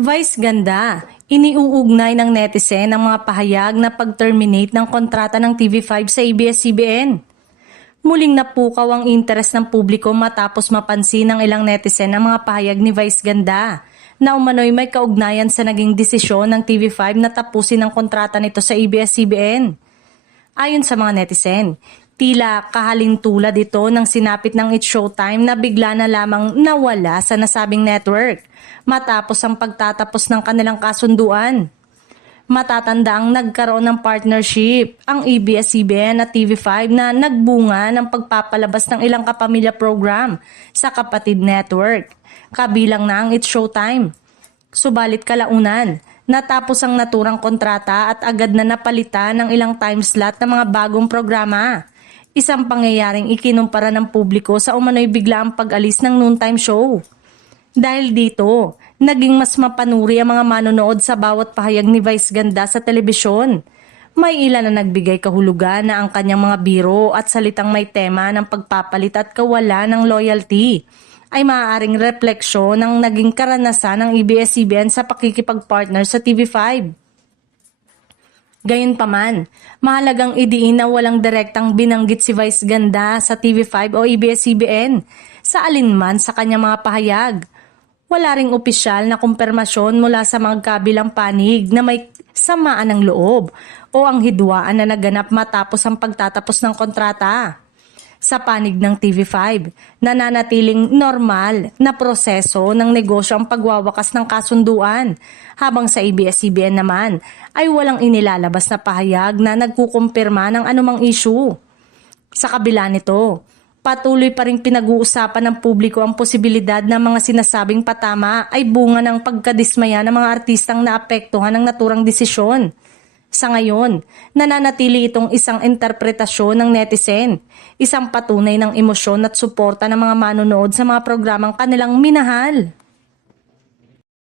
Vice ganda, iniuugnay ng netizen ang mga pahayag na pag-terminate ng kontrata ng TV5 sa ABS-CBN. Muling napukaw ang interes ng publiko matapos mapansin ng ilang netizen ang mga pahayag ni Vice Ganda na umano'y may kaugnayan sa naging desisyon ng TV5 na tapusin ang kontrata nito sa ABS-CBN. Ayon sa mga netizen, tila kahalintulad ito ng sinapit ng It's Showtime na bigla na lamang nawala sa nasabing network matapos ang pagtatapos ng kanilang kasunduan. Matatandaang nagkaroon ng partnership ang ABS-CBN at TV5 na nagbunga ng pagpapalabas ng ilang kapamilya program sa kapatid network, kabilang na ang It's Showtime. Subalit kalaunan, natapos ang naturang kontrata at agad na napalitan ng ilang time slot ng mga bagong programa. Isang pangyayaring ikinumpara ng publiko sa umano'y biglaang pag-alis ng noontime show. Dahil dito, naging mas mapanuri ang mga manonood sa bawat pahayag ni Vice Ganda sa telebisyon. May ilan na nagbigay kahulugan na ang kanyang mga biro at salitang may tema ng pagpapalit at kawalan ng loyalty ay maaaring refleksyon ng naging karanasan ng ABS-CBN sa pakikipagpartner sa TV5. Gayunpaman, mahalagang idiin na walang direktang binanggit si Vice Ganda sa TV5 o ABS-CBN sa alinman sa kanyang mga pahayag. Wala ring opisyal na kumpirmasyon mula sa magkabilang panig na may samaan ng loob o ang hidwaan na naganap matapos ang pagtatapos ng kontrata. Sa panig ng TV5, nananatiling normal na proseso ng negosyo ang pagwawakas ng kasunduan, habang sa ABS-CBN naman ay walang inilalabas na pahayag na nagkukumpirma ng anumang issue. Sa kabila nito, patuloy pa ring pinag-uusapan ng publiko ang posibilidad na mga sinasabing patama ay bunga ng pagkadismaya ng mga artistang naapektuhan ng naturang desisyon. Sa ngayon, nananatili itong isang interpretasyon ng netizen, isang patunay ng emosyon at suporta ng mga manonood sa mga programang kanilang minahal.